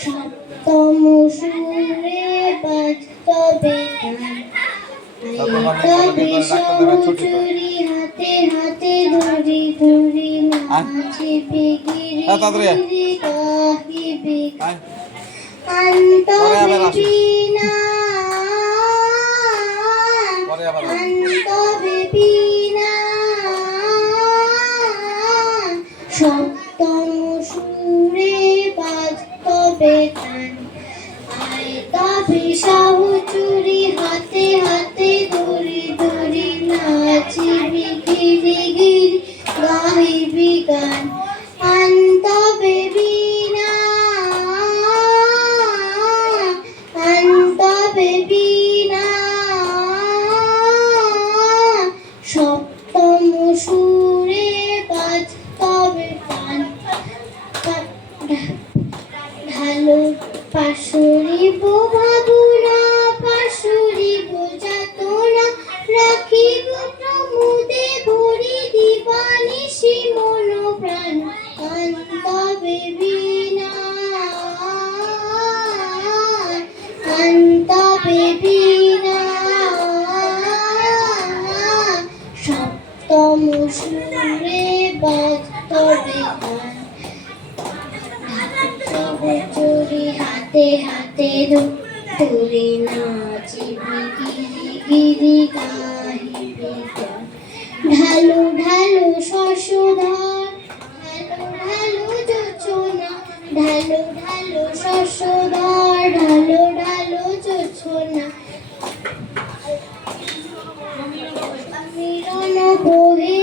সপ্তম সুরে বাস্তবে তারপর আমি বলে দিই, ডাক্তার দেবে ছুটি তো। হাতে হাতে ধরি ধরি তাড়াতাড়ি আয়। সপ্তম সুরে বাস্তবে তান আয় তবে সাহু চুরি, হাতে হাতে ধরি ধরি নাচিবি গিরি গিরি গাহিবি গান। ভালো পাশুরি বাবুরা পাশুরি বোঝাতোরা রাখিব প্রমুদে ভরি দিবানি শিমন প্রাণ। কান্ত বেবিনা কান্ত বেবিনা সপ্তম সুরে বাস্তবে গান। তবে চুরি হাতে হাতে ধরে নাচিবি গিরি গিরি গাহিবি ঢালু ঢালু শশধর, ঢালু ঢালু যোচনা ঢালু ঢালু শশধর, ঢালু ঢালু যোচনা মিলন বহে